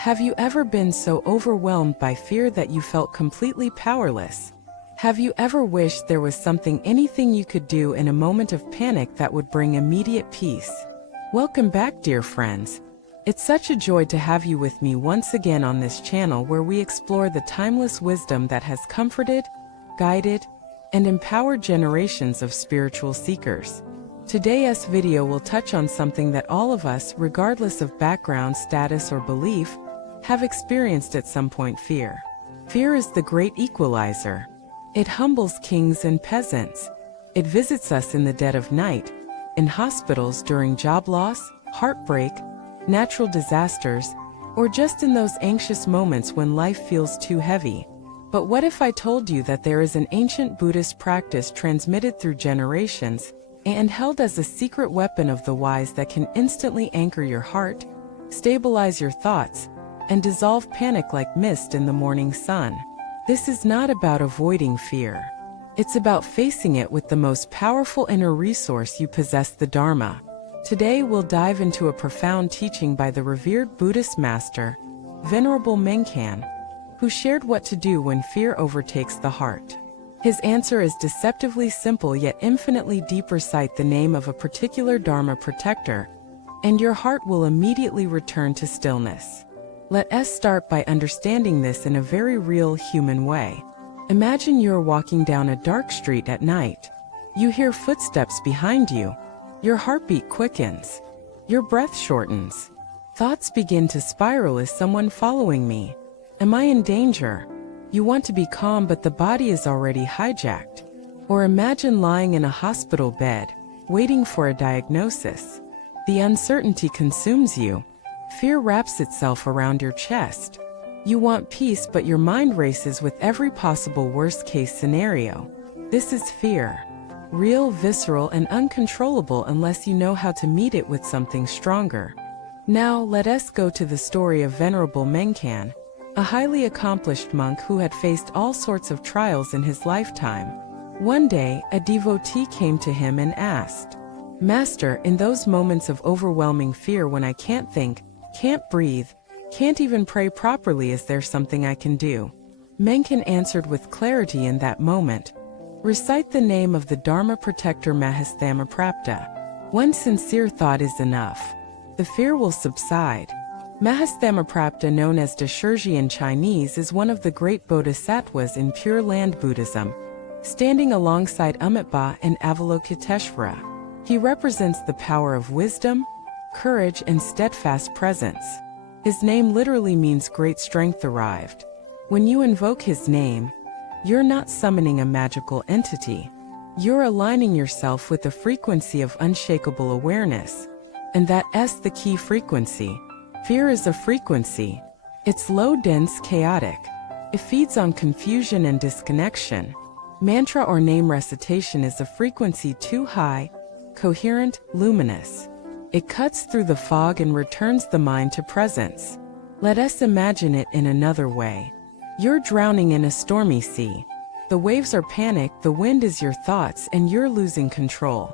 Have you ever been so overwhelmed by fear that you felt completely powerless? Have you ever wished there was anything you could do in a moment of panic that would bring immediate peace? Welcome back, dear friends. It's such a joy to have you with me once again on this channel where we explore the timeless wisdom that has comforted, guided, and empowered generations of spiritual seekers. Today's video will touch on something that all of us, regardless of background, status, or belief, have experienced at some point: fear. Fear is the great equalizer. It humbles kings and peasants. It visits us in the dead of night, in hospitals during job loss, heartbreak, natural disasters, or just in those anxious moments when life feels too heavy. But what if I told you that there is an ancient Buddhist practice transmitted through generations and held as a secret weapon of the wise that can instantly anchor your heart, stabilize your thoughts, and dissolve panic like mist in the morning sun? This is not about avoiding fear. It's about facing it with the most powerful inner resource you possess, the Dharma. Today we'll dive into a profound teaching by the revered Buddhist master, Venerable Menkan, who shared what to do when fear overtakes the heart. His answer is deceptively simple yet infinitely deep. Recite the name of a particular Dharma protector, and your heart will immediately return to stillness. Let us start by understanding this in a very real human way. Imagine you're walking down a dark street at night. You hear footsteps behind you. Your heartbeat quickens. Your breath shortens. Thoughts begin to spiral: is someone following me? Am I in danger? You want to be calm, but the body is already hijacked. Or imagine lying in a hospital bed, waiting for a diagnosis. The uncertainty consumes you. Fear wraps itself around your chest. You want peace, but your mind races with every possible worst-case scenario. This is fear. Real, visceral, and uncontrollable unless you know how to meet it with something stronger. Now, let us go to the story of Venerable Menkan, a highly accomplished monk who had faced all sorts of trials in his lifetime. One day, a devotee came to him and asked, "Master, in those moments of overwhelming fear when I can't think, can't breathe, can't even pray properly, is there something I can do?" Menkan answered with clarity in that moment, "Recite the name of the Dharma protector Mahasthammaprapta. One sincere thought is enough. The fear will subside." Mahasthammaprapta, known as Dashurji in Chinese, is one of the great bodhisattvas in Pure Land Buddhism, standing alongside Amitabha and Avalokiteshvara. He represents the power of wisdom, courage, and steadfast presence. His name literally means great strength arrived. When you invoke his name, you're not summoning a magical entity. You're aligning yourself with the frequency of unshakable awareness. And that's the key frequency. Fear is a frequency. It's low, dense, chaotic. It feeds on confusion and disconnection. Mantra or name recitation is a frequency too high, coherent, luminous. It cuts through the fog and returns the mind to presence. Let us imagine it in another way. You're drowning in a stormy sea. The waves are panic, the wind is your thoughts, and you're losing control.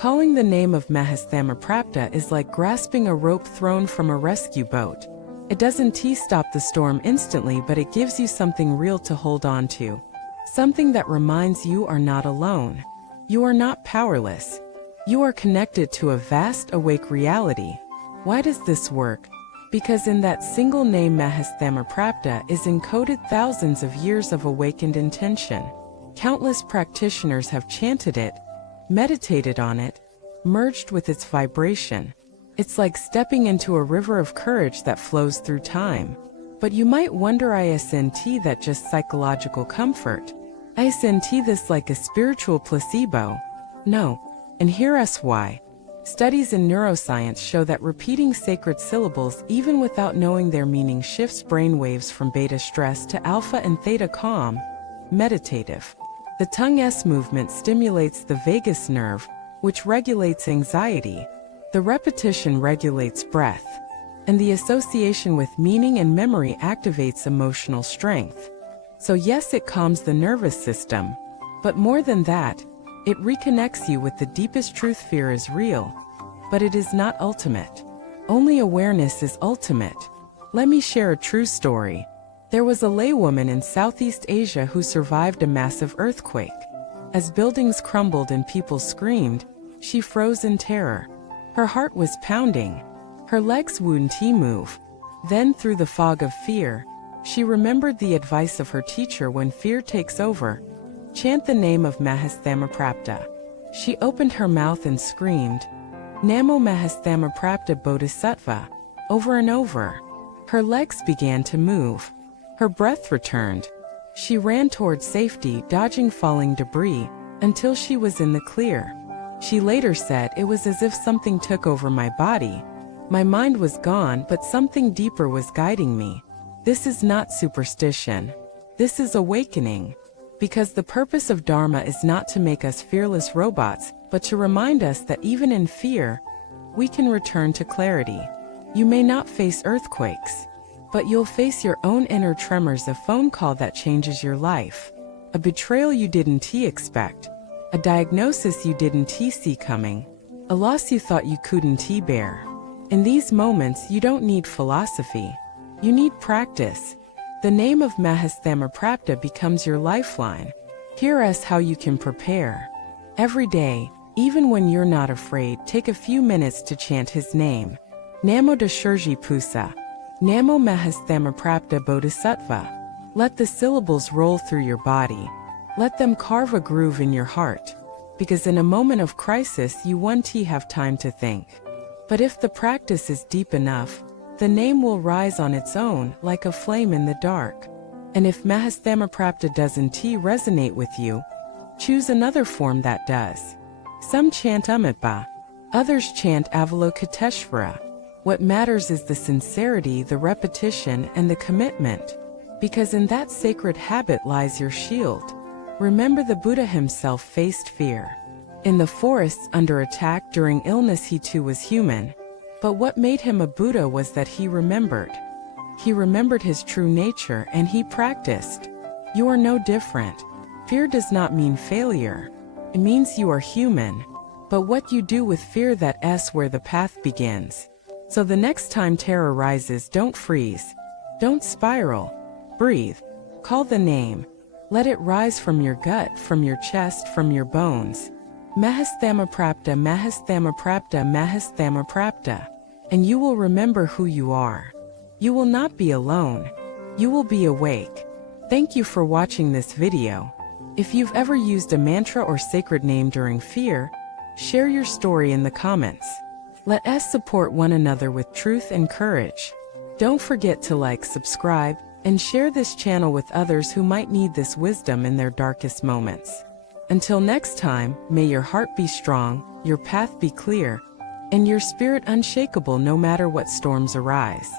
Calling the name of Mahasthammaprapta is like grasping a rope thrown from a rescue boat. It doesn't stop the storm instantly, but it gives you something real to hold on to. Something that reminds you are not alone. You are not powerless. You are connected to a vast, awake reality. Why does this work? Because in that single name Mahasthammaprapta is encoded thousands of years of awakened intention. Countless practitioners have chanted it, meditated on it, merged with its vibration. It's like stepping into a river of courage that flows through time. But you might wonder, isn't that just psychological comfort? Isn't this like a spiritual placebo? No. And here's why. Studies in neuroscience show that repeating sacred syllables, even without knowing their meaning, shifts brainwaves from beta stress to alpha and theta calm, meditative. The tongue's movement stimulates the vagus nerve, which regulates anxiety. The repetition regulates breath. And the association with meaning and memory activates emotional strength. So yes, it calms the nervous system. But more than that, it reconnects you with the deepest truth. Fear is real, but it is not ultimate. Only awareness is ultimate. Let me share a true story. There was a laywoman in Southeast Asia who survived a massive earthquake. As buildings crumbled and people screamed, she froze in terror. Her heart was pounding. Her legs wouldn't move. Then, through the fog of fear, she remembered the advice of her teacher: when fear takes over, chant the name of Mahastamaprapta. She opened her mouth and screamed, Namo Mahastamaprapta Bodhisattva, over and over. Her legs began to move. Her breath returned. She ran toward safety, dodging falling debris, until she was in the clear. She later said, it was as if something took over my body. My mind was gone, but something deeper was guiding me. This is not superstition. This is awakening. Because the purpose of Dharma is not to make us fearless robots, but to remind us that even in fear, we can return to clarity. You may not face earthquakes, but you'll face your own inner tremors, a phone call that changes your life, a betrayal you didn't expect, a diagnosis you didn't see coming, a loss you thought you couldn't bear. In these moments, you don't need philosophy. You need practice. The name of Mahastamaprapta becomes your lifeline. Hear us how you can prepare. Every day, even when you're not afraid, take a few minutes to chant his name. Namo Dashurji Pusa. Namo Mahastamaprapta Bodhisattva. Let the syllables roll through your body. Let them carve a groove in your heart. Because in a moment of crisis, you won't have time to think. But if the practice is deep enough, the name will rise on its own, like a flame in the dark. And if Mahastamaprapta doesn't resonate with you, choose another form that does. Some chant Amitba. Others chant Avalokiteshvara. What matters is the sincerity, the repetition, and the commitment. Because in that sacred habit lies your shield. Remember, the Buddha himself faced fear. In the forests under attack during illness, he too was human. But what made him a Buddha was that he remembered. He remembered his true nature and he practiced. You are no different. Fear does not mean failure. It means you are human. But what you do with fear, that's where the path begins. So the next time terror rises, don't freeze. Don't spiral. Breathe. Call the name. Let it rise from your gut, from your chest, from your bones. Mahastamaprapta, Mahastamaprapta, Mahastamaprapta. And you will remember who you are. You will not be alone. You will be awake. Thank you for watching this video. If you've ever used a mantra or sacred name during fear, share your story in the comments. Let us support one another with truth and courage. Don't forget to like, subscribe, and share this channel with others who might need this wisdom in their darkest moments. Until next time, may your heart be strong, your path be clear, and your spirit unshakable no matter what storms arise.